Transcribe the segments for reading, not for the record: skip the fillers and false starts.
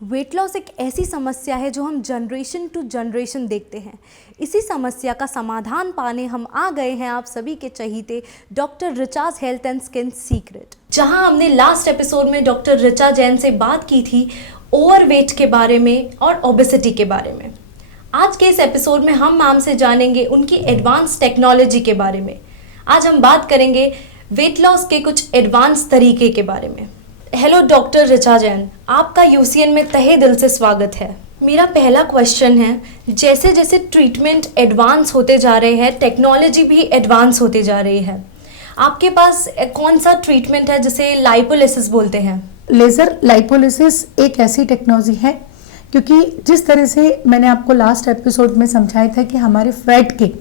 Weight loss एक ऐसी समस्या है जो हम जनरेशन टू जनरेशन देखते हैं। इसी समस्या का समाधान पाने हम आ गए हैं आप सभी के चहीते doctor Richa's health and skin secret, जहां हमने लास्ट एपिसोड में डॉक्टर रिचा जैन से बात की थी ओवरवेट के बारे में और ओबेसिटी के बारे में। आज के इस एपिसोड में हम मैम से जानेंगे उनकी एडवांस टेक्नोलॉजी के बारे में। आज हम बात करेंगे वेट लॉस के कुछ एडवांस तरीके के बारे में। हेलो डॉक्टर रिचा जैन, आपका यूसीएन में तहे दिल से स्वागत है। मेरा पहला क्वेश्चन है, जैसे जैसे ट्रीटमेंट एडवांस होते जा रहे हैं, टेक्नोलॉजी भी एडवांस होते जा रही है, आपके पास कौन सा ट्रीटमेंट है जिसे लाइपोलिसिस बोलते हैं? लेज़र लाइपोलिसिस एक ऐसी टेक्नोलॉजी है, क्योंकि जिस तरह से मैंने आपको लास्ट एपिसोड में समझाया था कि हमारे फैट के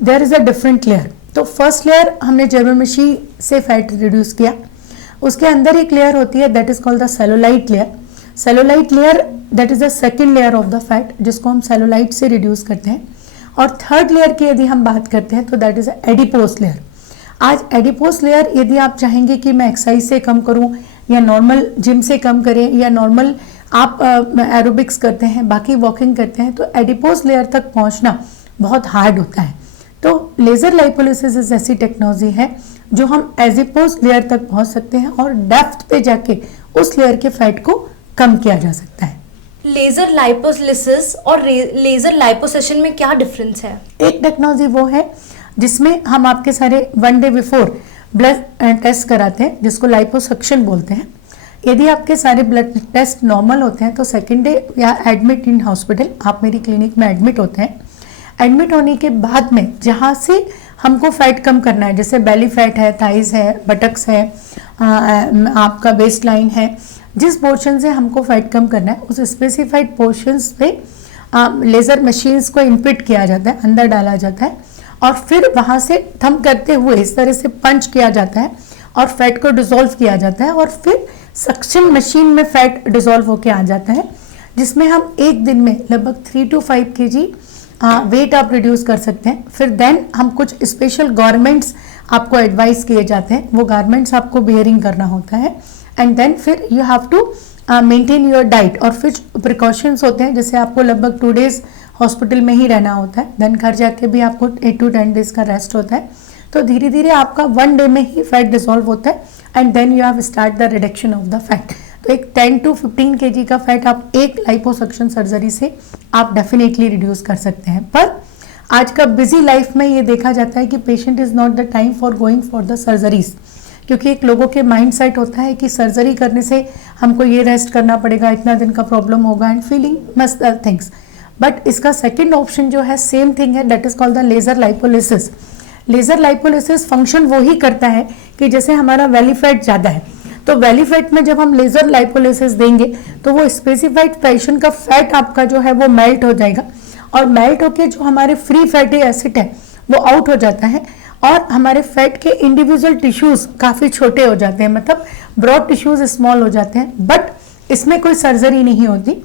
there is a different layer. तो फर्स्ट लेयर हमने जर्मोमेशी से फैट रिड्यूस किया, उसके अंदर एक लेयर होती है that is called the cellulite layer. Cellulite layer that is the second layer of the fat, जिसको हम सेलुलाइट से रिड्यूस करते हैं। और थर्ड लेयर की यदि हम बात करते हैं तो दैट इज एडिपोस लेयर। आज एडिपोस लेयर यदि आप चाहेंगे कि मैं एक्सरसाइज से कम करूं या नॉर्मल जिम से कम करें या नॉर्मल आप एरोबिक्स करते हैं, बाकी वॉकिंग करते हैं, तो एडिपोस लेयर तक पहुंचना बहुत हार्ड होता है। तो लेज़र लाइपोलिसिस ऐसी टेक्नोलॉजी है जो हम एडिपोस लेयर तक पहुंच सकते हैं और डेप्थ पे जाके उस लेयर के फैट को कम किया जा सकता है। लेज़र लाइपोलिसिस और लेज़र लाइपोसक्शन में क्या डिफरेंस है? एक टेक्नोलॉजी वो है जिसमें हम आपके सारे 1 डे बिफोर ब्लड टेस्ट कराते हैं, जिसको लाइपोसक्शन बोलते हैं। यदि आपके सारे ब्लड टेस्ट नॉर्मल होते हैं तो सेकेंड डे या एडमिट इन हॉस्पिटल, आप मेरी क्लिनिक में एडमिट होते हैं। एडमिट होने के बाद में जहाँ से हमको फैट कम करना है, जैसे बेली फैट है, थाइज है, बटक्स है, आपका वेस्ट लाइन है, जिस पोर्शन से हमको फैट कम करना है उस स्पेसिफाइड पोर्शंस पे लेज़र मशीन्स को इनपुट किया जाता है, अंदर डाला जाता है और फिर वहाँ से थम करते हुए इस तरह से पंच किया जाता है और फैट को डिसॉल्व किया जाता है और फिर सक्शन मशीन में फैट डिसॉल्व होके आ जाता है, जिसमें हम एक दिन में लगभग 3 to 5 kg वेट आप रिड्यूस कर सकते हैं। फिर देन हम कुछ स्पेशल गारमेंट्स आपको एडवाइस किए जाते हैं, वो गारमेंट्स आपको बियरिंग करना होता है एंड देन फिर you have to maintain your diet. और फिर प्रिकॉशंस होते हैं, जैसे आपको लगभग 2 days हॉस्पिटल में ही रहना होता है, देन घर जाके भी आपको 8 to 10 days का रेस्ट होता है। तो धीरे धीरे आपका 1 day में ही फैट डिसॉल्व होता है and then you have start the reduction of the fat. तो एक 10 to 15 kg का फैट आप एक लाइपोसक्शन सर्जरी से आप डेफिनेटली रिड्यूस कर सकते हैं। पर आज का बिजी लाइफ में ये देखा जाता है कि patient is not the time for going for the surgeries, क्योंकि एक लोगों के माइंड सेट होता है कि सर्जरी करने से हमको ये रेस्ट करना पड़ेगा, इतना दिन का प्रॉब्लम होगा and feeling must things. But इसका सेकेंड ऑप्शन जो है सेम थिंग है, that is called the laser lipolysis. Laser lipolysis function वो ही करता है कि जैसे हमारा वेली फैट ज़्यादा है, तो वेली फैट में जब हम लेज़र लाइपोलिसिस देंगे तो वो स्पेसिफाइड फैशन का फैट आपका जो है वो मेल्ट हो जाएगा और मेल्ट होके जो हमारे फ्री फैटी एसिड है वो आउट हो जाता है और हमारे फैट के इंडिविजुअल टिश्यूज काफ़ी छोटे हो जाते हैं, मतलब ब्रॉड टिश्यूज स्मॉल हो जाते हैं। बट इसमें कोई सर्जरी नहीं होती,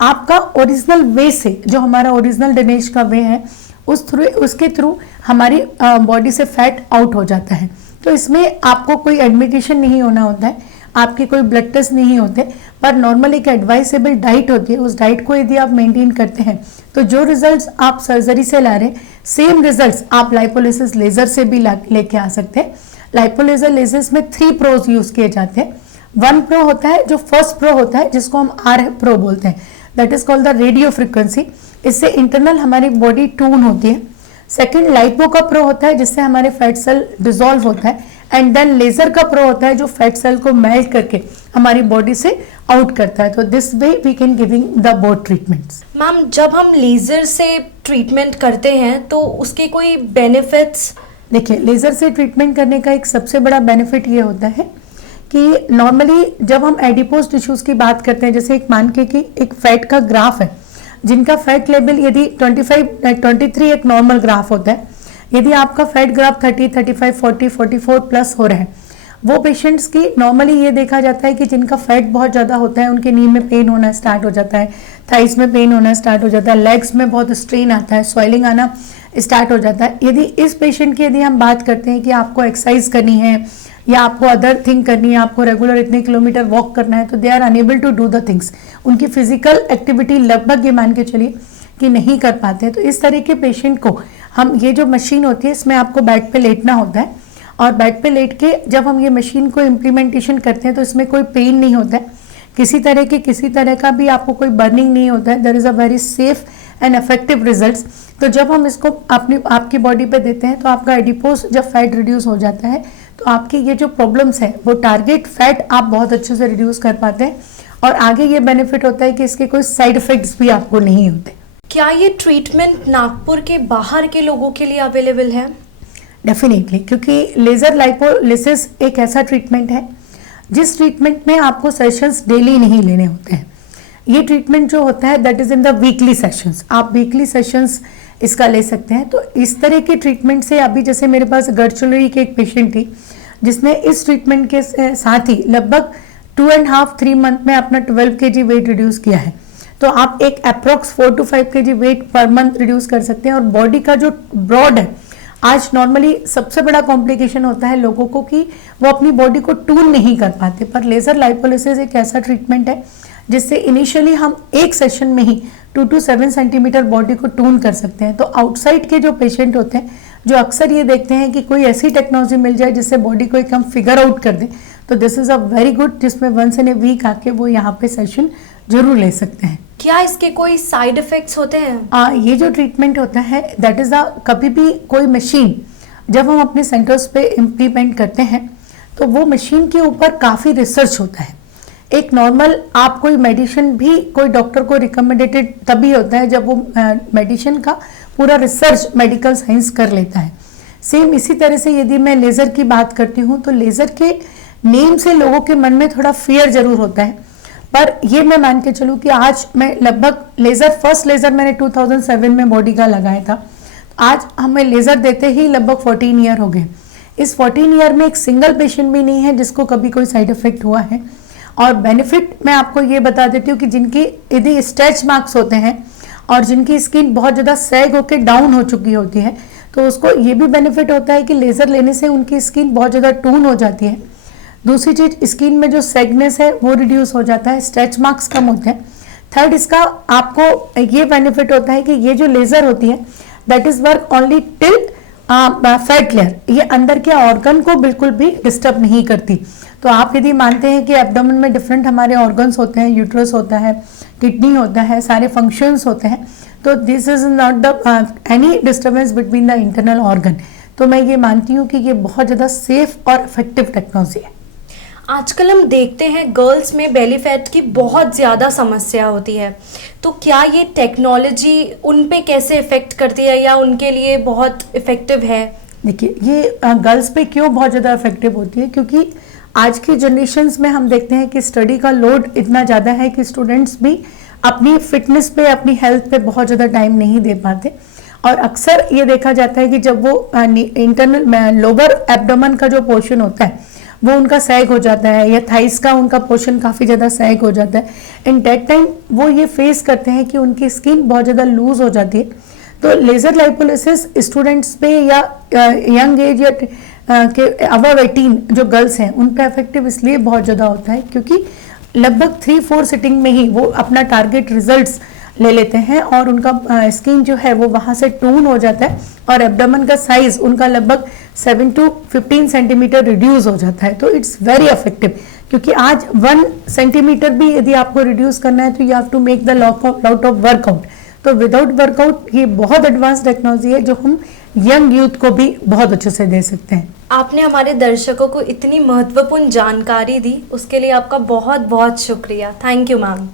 आपका ओरिजिनल वे से जो हमारा ओरिजिनल ड्रेनेज का वे है उसके थ्रू हमारी बॉडी से फैट आउट हो जाता है। तो इसमें आपको कोई एडमिटेशन नहीं होना होता है, आपके कोई ब्लड टेस्ट नहीं होते, पर नॉर्मल एक एडवाइसेबल डाइट होती है। उस डाइट को यदि आप मेंटेन करते हैं तो जो रिजल्ट्स आप सर्जरी से ला रहे हैं सेम रिजल्ट्स आप लाइपोलिसिस लेज़र से भी लेके आ सकते हैं। लाइपोलेजर लेजर्स में 3 प्रोज यूज किए जाते हैं। 1 प्रो होता है जो फर्स्ट प्रो होता है, जिसको हम आर प्रो बोलते हैं, that is called the radio frequency. इससे इंटरनल हमारी बॉडी ट्यून होती है। सेकेंड लाइपो का प्रो होता है जिससे हमारे फैट सेल डिसॉल्व होता है एंड देन लेजर का प्रो होता है जो फैट सेल को मेल्ट करके हमारी बॉडी से आउट करता है। तो this way we can giving the both treatments. Ma'am, जब हम लेजर से ट्रीटमेंट करते हैं तो उसके कोई बेनिफिट्स? देखिए, लेजर से ट्रीटमेंट करने का एक सबसे बड़ा बेनिफिट ये होता है कि नॉर्मली जब हम एडिपोज टिश्यूज की बात करते हैं, जैसे एक मान के कि एक फैट का ग्राफ है जिनका फैट लेवल यदि 23 एक नॉर्मल ग्राफ होता है, यदि आपका फैट ग्राफ 30, 35, 40, 44 प्लस हो रहा है, वो पेशेंट्स की नॉर्मली ये देखा जाता है कि जिनका फैट बहुत ज़्यादा होता है उनके नी में पेन होना स्टार्ट हो जाता है, थाइस में पेन होना स्टार्ट हो जाता है, लेग्स में बहुत स्ट्रेन आता है, स्वेलिंग आना स्टार्ट हो जाता है। यदि इस पेशेंट की यदि हम बात करते हैं कि आपको एक्सरसाइज करनी है या आपको अदर थिंग करनी है, आपको रेगुलर इतने किलोमीटर वॉक करना है, तो they are unable to do the things. उनकी फिजिकल एक्टिविटी लगभग ये मान के चलिए कि नहीं कर पाते हैं। तो इस तरह के पेशेंट को हम, ये जो मशीन होती है इसमें आपको बेड पे लेटना होता है, और बेड पे लेट के जब हम ये मशीन को इम्प्लीमेंटेशन करते हैं तो इसमें कोई पेन नहीं होता है, किसी तरह का भी आपको कोई बर्निंग नहीं होता है। There is a very safe and effective results. तो जब हम इसको आपकी बॉडी पे देते हैं तो आपका एडिपोज जब फैट रिड्यूस हो जाता है तो आपकी ये जो प्रॉब्लम्स है वो टारगेट फैट आप बहुत अच्छे से रिड्यूस कर पाते हैं, और आगे ये बेनिफिट होता है कि इसके कोई साइड इफेक्ट्स भी आपको नहीं होते। क्या ये ट्रीटमेंट नागपुर के बाहर के लोगों के लिए अवेलेबल है? डेफिनेटली, क्योंकि लेज़र लाइपोलिसिस एक ऐसा ट्रीटमेंट है जिस ट्रीटमेंट में आपको सेशंस डेली नहीं लेने होते हैं। ये ट्रीटमेंट जो होता है that is in the weekly sessions, आप वीकली सेशंस इसका ले सकते हैं। तो इस तरह के ट्रीटमेंट से, अभी जैसे मेरे पास गढ़चिरौली की एक पेशेंट थी जिसने इस ट्रीटमेंट के साथ ही लगभग 2.5-3 मंथ में अपना 12 kg वेट रिड्यूस किया है। तो आप एक approx 4 to 5 kg weight per month reduce कर सकते हैं। और बॉडी का जो ब्रॉड है, आज नॉर्मली सबसे बड़ा कॉम्प्लिकेशन होता है लोगों को कि वो अपनी बॉडी को टून नहीं कर पाते, पर लेजर लाइपोलिसिस एक ऐसा ट्रीटमेंट है जिससे इनिशियली हम एक सेशन में ही 2 to 7 सेंटीमीटर बॉडी को टून कर सकते हैं। तो आउटसाइड के जो पेशेंट होते हैं जो अक्सर ये देखते हैं कि कोई ऐसी टेक्नोलॉजी मिल जाए जिससे बॉडी को एक हम फिगर आउट कर दें, तो this is a very good, जिसमें वंस इन ए वीक आके वो यहाँ पे सेशन जरूर ले सकते हैं। क्या इसके कोई साइड इफेक्ट्स होते हैं? ये जो ट्रीटमेंट होता है दैट इज कभी भी कोई मशीन जब हम अपने सेंटर्स पे इम्प्लीमेंट करते हैं तो वो मशीन के ऊपर काफ़ी रिसर्च होता है। एक नॉर्मल आप कोई मेडिसिन भी कोई डॉक्टर को रिकमेंडेटेड तभी होता है जब वो मेडिसिन का पूरा रिसर्च मेडिकल साइंस कर लेता है। सेम इसी तरह से यदि मैं लेज़र की बात करती हूँ तो लेज़र के नेम से लोगों के मन में थोड़ा फियर जरूर होता है, पर ये मैं मान के चलूँ कि आज मैं लगभग फर्स्ट लेज़र मैंने 2007 में बॉडी का लगाया था। आज हमें लेज़र देते ही लगभग 14 ईयर हो गए। इस 14 ईयर में एक सिंगल पेशेंट भी नहीं है जिसको कभी कोई साइड इफेक्ट हुआ है। और बेनिफिट मैं आपको ये बता देती हूँ कि जिनकी यदि स्ट्रेच मार्क्स होते हैं और जिनकी स्किन बहुत ज़्यादा सैग होकर डाउन हो चुकी होती है तो उसको ये भी बेनिफिट होता है कि लेज़र लेने से उनकी स्किन बहुत ज़्यादा टून हो जाती है। दूसरी चीज़, स्किन में जो सैगनेस है वो रिड्यूस हो जाता है, स्ट्रेच मार्क्स कम होते हैं। थर्ड, इसका आपको ये बेनिफिट होता है कि ये जो लेज़र होती है that is work only till fat layer, ये अंदर के ऑर्गन को बिल्कुल भी डिस्टर्ब नहीं करती। तो आप यदि मानते हैं कि एब्डोमेन में डिफरेंट हमारे ऑर्गन्स होते हैं, यूट्रस होता है, किडनी होता है, सारे फंक्शंस होते हैं, तो this is not the any disturbance between the internal organ. तो मैं ये मानती हूँ कि ये बहुत ज़्यादा सेफ और इफेक्टिव टेक्नोलॉजी है। आजकल हम देखते हैं गर्ल्स में बेली फैट की बहुत ज़्यादा समस्या होती है, तो क्या ये टेक्नोलॉजी उन पे कैसे इफ़ेक्ट करती है या उनके लिए बहुत इफ़ेक्टिव है? देखिए, ये गर्ल्स पे क्यों बहुत ज़्यादा इफेक्टिव होती है, क्योंकि आज की जनरेशन्स में हम देखते हैं कि स्टडी का लोड इतना ज़्यादा है कि स्टूडेंट्स भी अपनी फिटनेस पे, अपनी हेल्थ पे बहुत ज़्यादा टाइम नहीं दे पाते। और अक्सर ये देखा जाता है कि जब वो इंटरनल लोअर एब्डोमेन का जो पोर्शन होता है वो उनका सैग हो जाता है या थाइस का उनका पोर्शन काफ़ी ज़्यादा सैग हो जाता है, इन दैट टाइम वो ये फेस करते हैं कि उनकी स्किन बहुत ज़्यादा लूज हो जाती है। तो लेज़र लाइपोलिसिस स्टूडेंट्स पे या यंग एज या के अबव 18 जो गर्ल्स हैं उन पे इफेक्टिव इसलिए बहुत ज़्यादा होता है क्योंकि लगभग 3-4 सिटिंग में ही वो अपना टारगेट रिजल्ट्स ले लेते हैं और उनका स्किन जो है वो वहाँ से टून हो जाता है और एब्डोमेन का साइज उनका लगभग 7 to 15 सेंटीमीटर रिड्यूस हो जाता है। तो इट्स वेरी इफेक्टिव, क्योंकि आज 1 सेंटीमीटर भी यदि आपको रिड्यूस करना है तो you have to make the lot of workout. तो विदाउट वर्कआउट ये बहुत एडवांस टेक्नोलॉजी है जो हम यंग यूथ को भी बहुत अच्छे से दे सकते हैं। आपने हमारे दर्शकों को इतनी महत्वपूर्ण जानकारी दी, उसके लिए आपका बहुत बहुत शुक्रिया। Thank you ma'am.